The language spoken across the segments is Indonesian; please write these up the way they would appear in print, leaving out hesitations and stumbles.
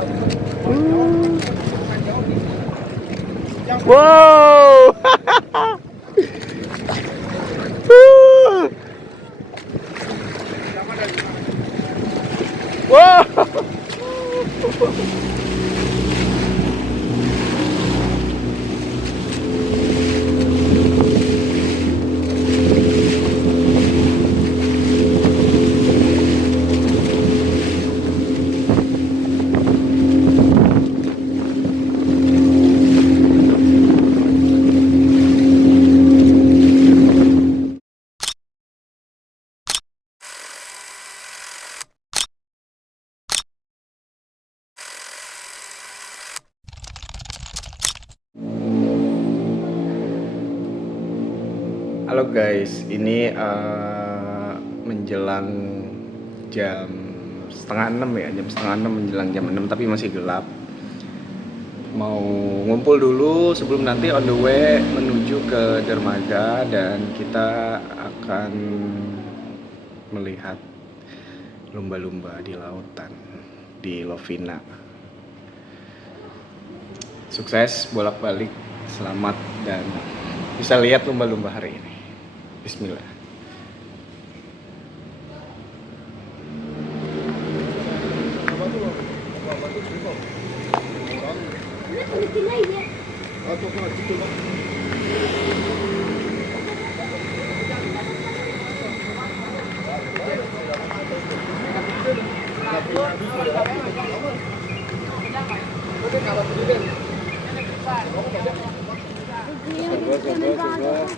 Wow. Wow. Halo guys, ini menjelang jam setengah enam ya, jam setengah enam menjelang jam 6 tapi masih gelap. Mau ngumpul dulu sebelum nanti on the way menuju ke dermaga dan kita akan melihat lumba-lumba di lautan di Lovina. Sukses bolak-balik, selamat dan bisa lihat lumba-lumba hari ini. Bismillah.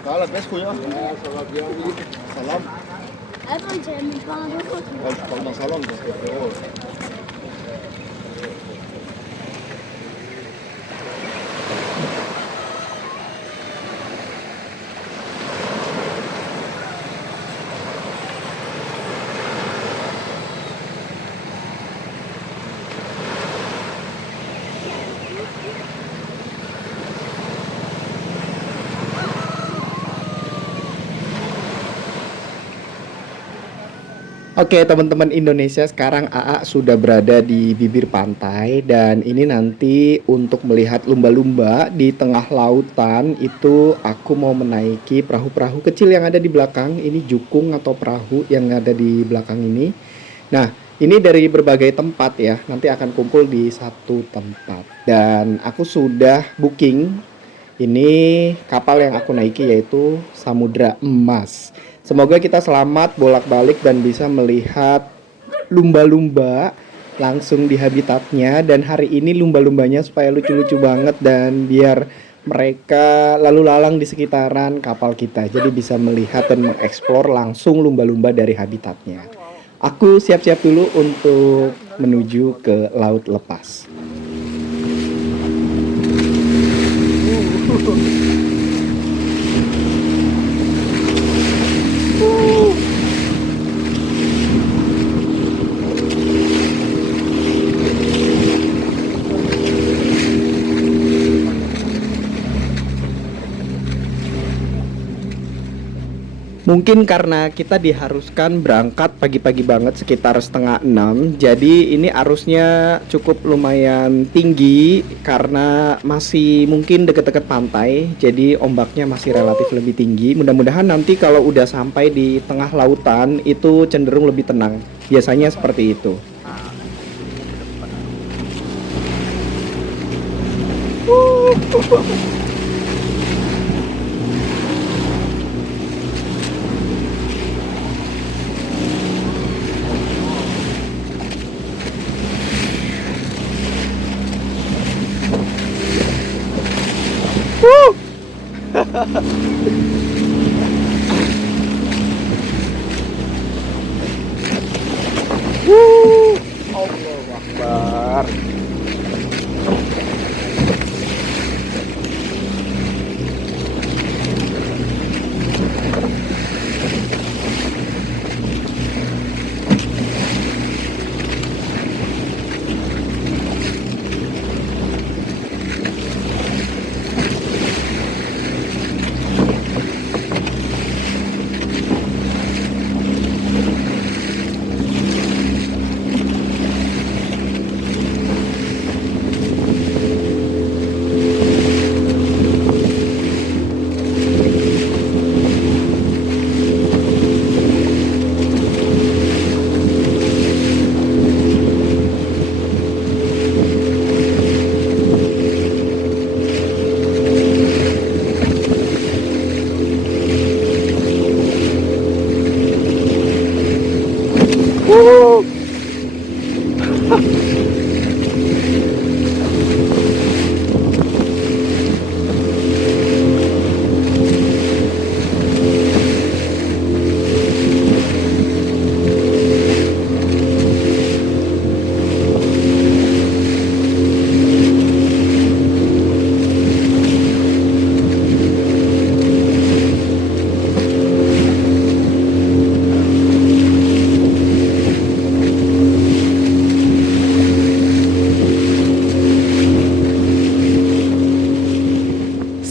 Voilà, baisse couillard. Ça va bien. Salam. Attends, j'ai même pas un autre. Ouais, je parle dans sa langue parce que frérot. Oke teman-teman Indonesia, sekarang AA sudah berada di bibir pantai dan ini nanti untuk melihat lumba-lumba di tengah lautan itu aku mau menaiki perahu-perahu kecil yang ada di belakang. Ini jukung atau perahu yang ada di belakang ini. Nah, ini dari berbagai tempat ya, nanti akan kumpul di satu tempat. Dan aku sudah booking, ini kapal yang aku naiki yaitu Samudra Emas. Semoga kita selamat bolak-balik dan bisa melihat lumba-lumba langsung di habitatnya. Dan hari ini lumba-lumbanya supaya lucu-lucu banget dan biar mereka lalu lalang di sekitaran kapal kita. Jadi bisa melihat dan mengeksplor langsung lumba-lumba dari habitatnya. Aku siap-siap dulu untuk menuju ke laut lepas. Mungkin karena kita diharuskan berangkat pagi-pagi banget sekitar setengah 6. Jadi ini arusnya cukup lumayan tinggi karena masih mungkin deket-deket pantai. Jadi ombaknya masih relatif lebih tinggi. Mudah-mudahan nanti kalau udah sampai di tengah lautan itu cenderung lebih tenang. Biasanya seperti itu. Allahu Akbar.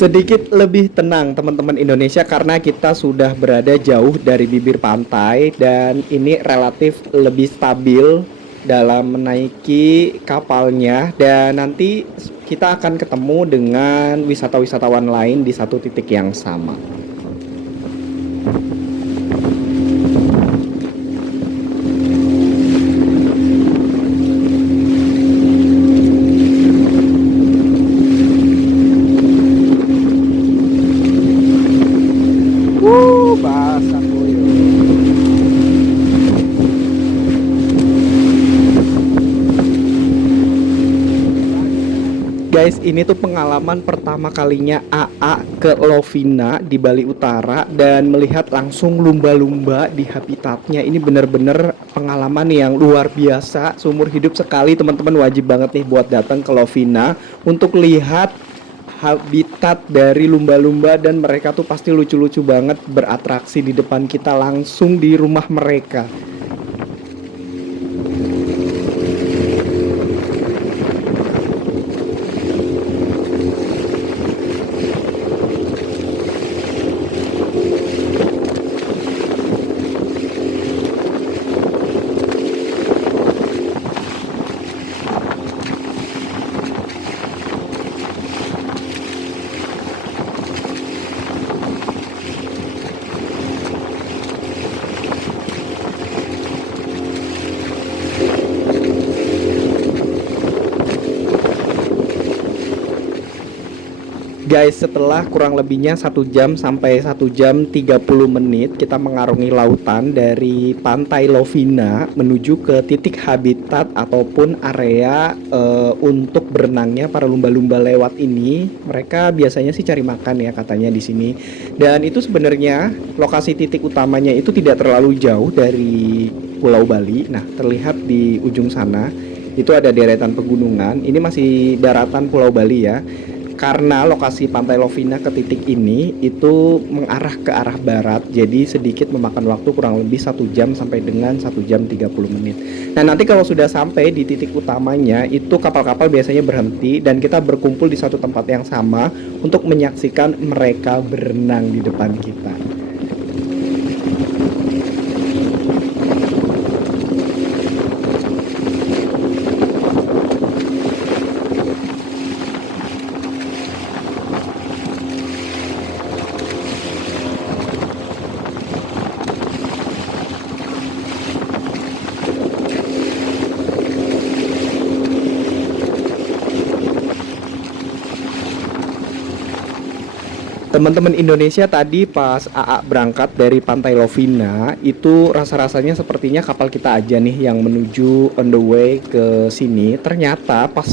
Sedikit lebih tenang teman-teman Indonesia karena kita sudah berada jauh dari bibir pantai dan ini relatif lebih stabil dalam menaiki kapalnya, dan nanti kita akan ketemu dengan wisata-wisatawan lain di satu titik yang sama. Basah guys, ini tuh pengalaman pertama kalinya AA ke Lovina di Bali Utara dan melihat langsung lumba-lumba di habitatnya. Ini bener-bener pengalaman yang luar biasa, seumur hidup sekali. Teman-teman wajib banget nih buat datang ke Lovina untuk lihat habitat dari lumba-lumba, dan mereka tuh pasti lucu-lucu banget beratraksi di depan kita langsung di rumah mereka. Guys, setelah kurang lebihnya 1 jam sampai 1 jam 30 menit kita mengarungi lautan dari pantai Lovina menuju ke titik habitat ataupun area untuk berenangnya para lumba-lumba lewat ini. Mereka biasanya sih cari makan ya katanya di sini. Dan itu sebenarnya lokasi titik utamanya itu tidak terlalu jauh dari Pulau Bali. Nah, terlihat di ujung sana itu ada deretan pegunungan. Ini masih daratan Pulau Bali ya. Karena lokasi pantai Lovina ke titik ini itu mengarah ke arah barat, jadi sedikit memakan waktu kurang lebih 1 jam sampai dengan 1 jam 30 menit. Nah, nanti kalau sudah sampai di titik utamanya itu kapal-kapal biasanya berhenti dan kita berkumpul di satu tempat yang sama untuk menyaksikan mereka berenang di depan kita. Teman-teman Indonesia, tadi pas AA berangkat dari pantai Lovina itu rasa-rasanya sepertinya kapal kita aja nih yang menuju on the way ke sini. Ternyata pas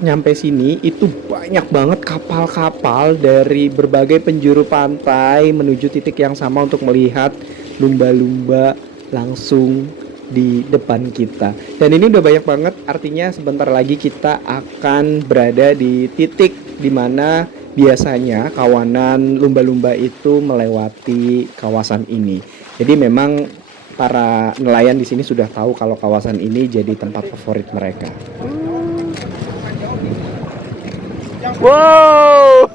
nyampe sini itu banyak banget kapal-kapal dari berbagai penjuru pantai menuju titik yang sama untuk melihat lumba-lumba langsung di depan kita. Dan ini udah banyak banget, artinya sebentar lagi kita akan berada di titik dimana biasanya kawanan lumba-lumba itu melewati kawasan ini. Jadi memang para nelayan di sini sudah tahu kalau kawasan ini jadi tempat favorit mereka. Wow.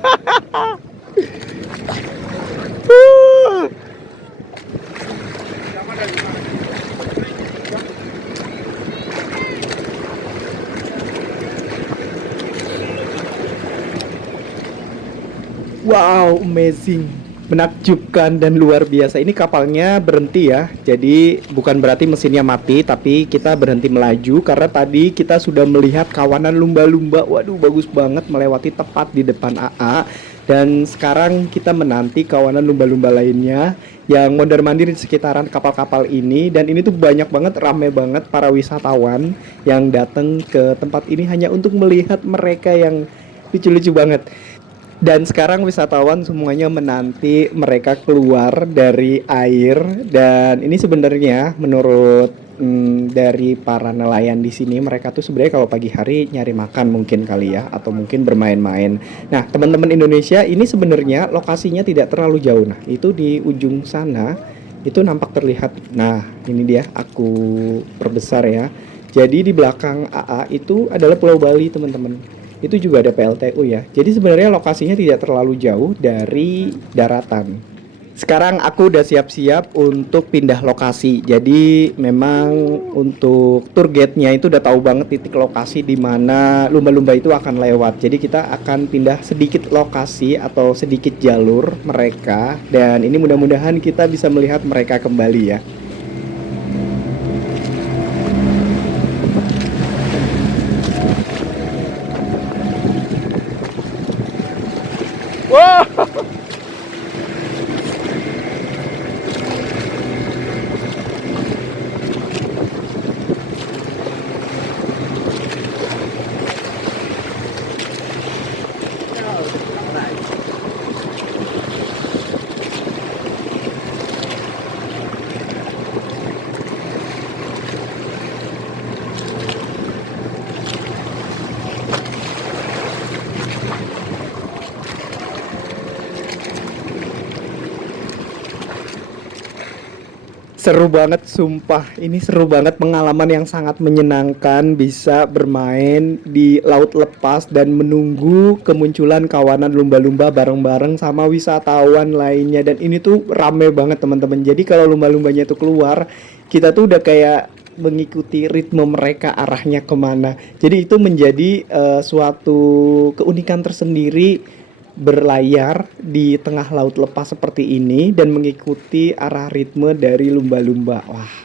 Wow, amazing, menakjubkan dan luar biasa. Ini kapalnya berhenti ya, jadi bukan berarti mesinnya mati, tapi kita berhenti melaju karena tadi kita sudah melihat kawanan lumba-lumba. Waduh, bagus banget melewati tepat di depan AA. Dan sekarang kita menanti kawanan lumba-lumba lainnya yang mondar-mandir di sekitaran kapal-kapal ini. Dan ini tuh banyak banget, rame banget para wisatawan yang datang ke tempat ini hanya untuk melihat mereka yang lucu-lucu banget. Dan sekarang wisatawan semuanya menanti mereka keluar dari air. Dan ini sebenarnya menurut dari para nelayan di sini, mereka tuh sebenarnya kalau pagi hari nyari makan mungkin kali ya, atau mungkin bermain-main. Nah, teman-teman Indonesia, ini sebenarnya lokasinya tidak terlalu jauh. Nah, itu di ujung sana itu nampak terlihat. Nah, ini dia, aku perbesar ya. Jadi di belakang AA itu adalah Pulau Bali, teman-teman. itu juga ada PLTU ya. Jadi sebenarnya lokasinya tidak terlalu jauh dari daratan. Sekarang aku udah siap-siap untuk pindah lokasi. Jadi memang untuk tour guide-nya itu udah tahu banget titik lokasi di mana lumba-lumba itu akan lewat. Jadi kita akan pindah sedikit lokasi atau sedikit jalur mereka, dan ini mudah-mudahan kita bisa melihat mereka kembali ya. Seru banget sumpah, ini seru banget, pengalaman yang sangat menyenangkan bisa bermain di laut lepas dan menunggu kemunculan kawanan lumba-lumba bareng-bareng sama wisatawan lainnya. Dan ini tuh rame banget teman-teman. Jadi kalau lumba-lumbanya tuh keluar, kita tuh udah kayak mengikuti ritme mereka arahnya kemana. Jadi itu menjadi suatu keunikan tersendiri berlayar di tengah laut lepas seperti ini dan mengikuti arah ritme dari lumba-lumba. Wah,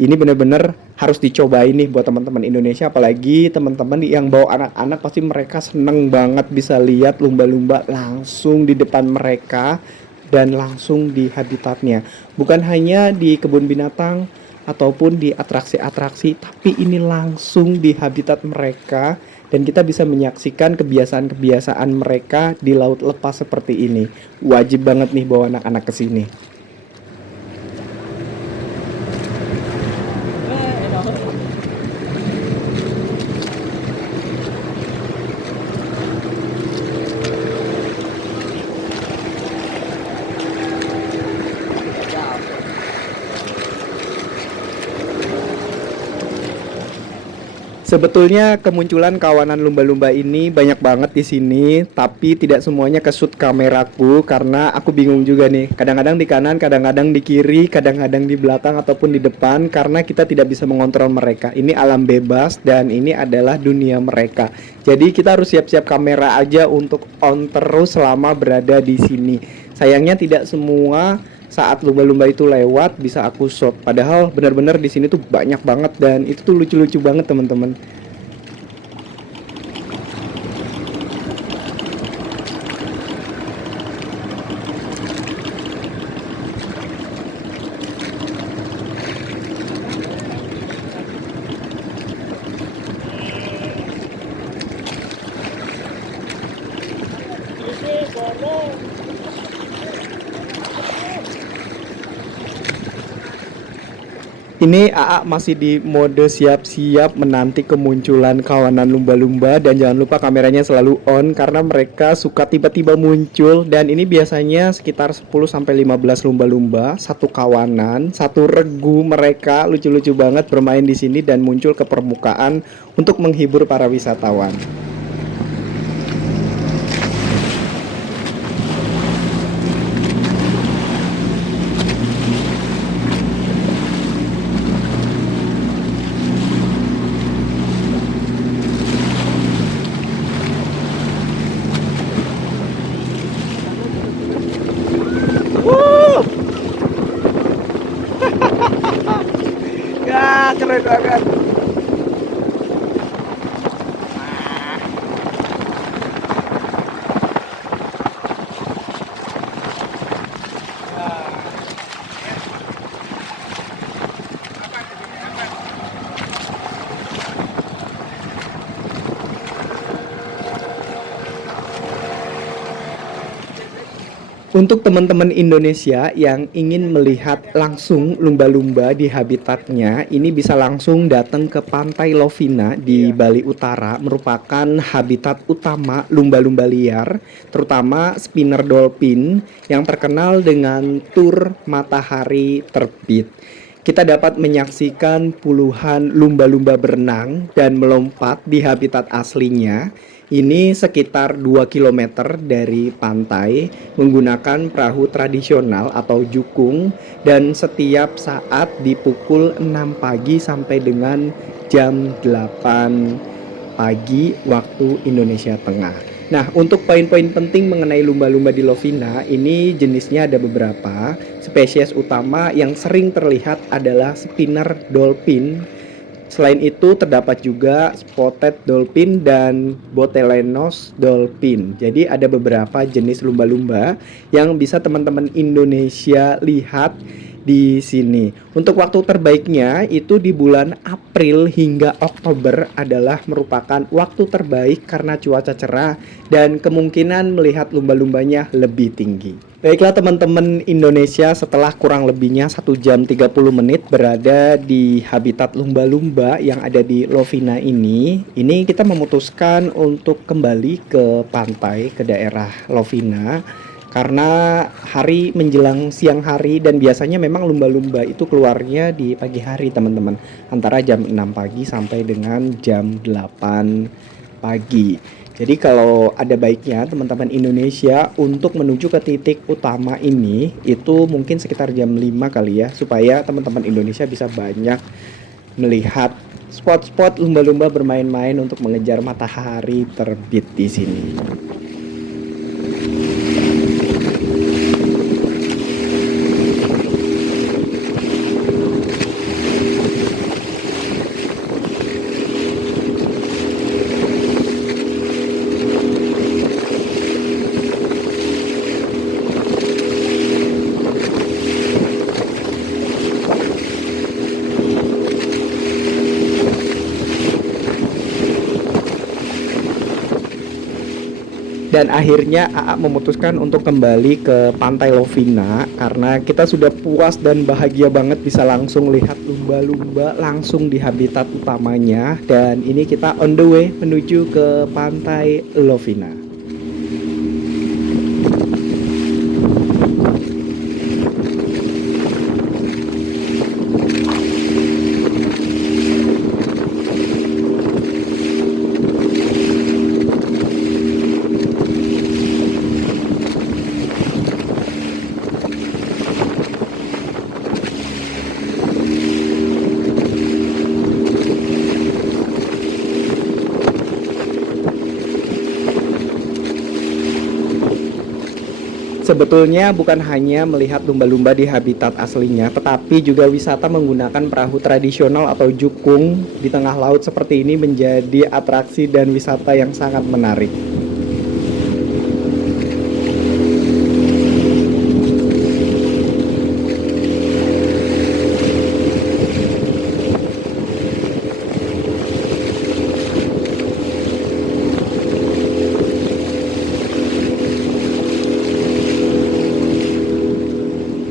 ini benar-benar harus dicobain nih buat teman-teman Indonesia, apalagi teman-teman yang bawa anak-anak, pasti mereka seneng banget bisa lihat lumba-lumba langsung di depan mereka dan langsung di habitatnya. Bukan hanya di kebun binatang ataupun di atraksi-atraksi, tapi ini langsung di habitat mereka dan kita bisa menyaksikan kebiasaan-kebiasaan mereka di laut lepas seperti ini. Wajib banget nih bawa anak-anak ke sini. Sebetulnya kemunculan kawanan lumba-lumba ini banyak banget di sini, tapi tidak semuanya kesut kameraku karena aku bingung juga nih. Kadang-kadang di kanan, kadang-kadang di kiri, kadang-kadang di belakang ataupun di depan karena kita tidak bisa mengontrol mereka. Ini alam bebas dan ini adalah dunia mereka. Jadi kita harus siap-siap kamera aja untuk on terus selama berada di sini. Sayangnya tidak semua saat lumba-lumba itu lewat bisa aku shot. Padahal benar-benar di sini tuh banyak banget dan itu tuh lucu-lucu banget teman-teman. Ini AA masih di mode siap-siap menanti kemunculan kawanan lumba-lumba, dan jangan lupa kameranya selalu on karena mereka suka tiba-tiba muncul, dan ini biasanya sekitar 10-15 lumba-lumba satu kawanan, satu regu. Mereka lucu-lucu banget bermain di sini dan muncul ke permukaan untuk menghibur para wisatawan. Ya, keren banget. Untuk teman-teman Indonesia yang ingin melihat langsung lumba-lumba di habitatnya, ini bisa langsung datang ke Pantai Lovina di Bali Utara, merupakan habitat utama lumba-lumba liar, terutama spinner dolphin yang terkenal dengan tur matahari terbit. Kita dapat menyaksikan puluhan lumba-lumba berenang dan melompat di habitat aslinya. Ini sekitar 2 kilometer dari pantai menggunakan perahu tradisional atau jukung, dan setiap saat di pukul 6 pagi sampai dengan jam 8 pagi waktu Indonesia Tengah. Nah, untuk poin-poin penting mengenai lumba-lumba di Lovina, ini jenisnya ada beberapa. Spesies utama yang sering terlihat adalah spinner dolphin. Selain itu terdapat juga spotted dolphin dan bottlenose dolphin. Jadi ada beberapa jenis lumba-lumba yang bisa teman-teman Indonesia lihat di sini. Untuk waktu terbaiknya itu di bulan April hingga Oktober adalah merupakan waktu terbaik karena cuaca cerah dan kemungkinan melihat lumba-lumbanya lebih tinggi. Baiklah teman-teman Indonesia, setelah kurang lebihnya 1 jam 30 menit berada di habitat lumba-lumba yang ada di Lovina ini kita memutuskan untuk kembali ke pantai, ke daerah Lovina, karena hari menjelang siang hari dan biasanya memang lumba-lumba itu keluarnya di pagi hari teman-teman, antara jam 6 pagi sampai dengan jam 8 pagi. Jadi kalau ada baiknya teman-teman Indonesia untuk menuju ke titik utama ini itu mungkin sekitar jam 5 kali ya, supaya teman-teman Indonesia bisa banyak melihat spot-spot lumba-lumba bermain-main untuk mengejar matahari terbit di sini. Dan akhirnya AA memutuskan untuk kembali ke Pantai Lovina karena kita sudah puas dan bahagia banget bisa langsung lihat lumba-lumba langsung di habitat utamanya. Dan ini kita on the way menuju ke Pantai Lovina. Sebetulnya bukan hanya melihat lumba-lumba di habitat aslinya, tetapi juga wisata menggunakan perahu tradisional atau jukung di tengah laut seperti ini menjadi atraksi dan wisata yang sangat menarik.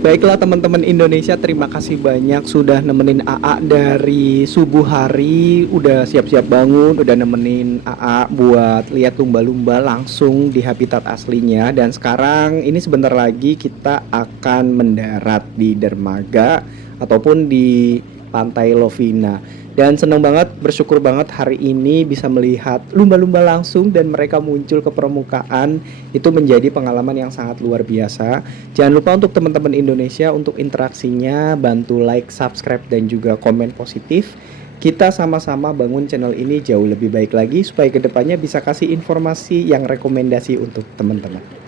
Baiklah teman-teman Indonesia, terima kasih banyak sudah nemenin AA dari subuh hari, udah siap-siap bangun, udah nemenin AA buat lihat lumba-lumba langsung di habitat aslinya. Dan sekarang ini sebentar lagi kita akan mendarat di dermaga ataupun di Pantai Lovina. Dan senang banget, bersyukur banget hari ini bisa melihat lumba-lumba langsung dan mereka muncul ke permukaan. Itu menjadi pengalaman yang sangat luar biasa. Jangan lupa untuk teman-teman Indonesia untuk interaksinya, bantu like, subscribe, dan juga komen positif. Kita sama-sama bangun channel ini jauh lebih baik lagi supaya kedepannya bisa kasih informasi yang rekomendasi untuk teman-teman.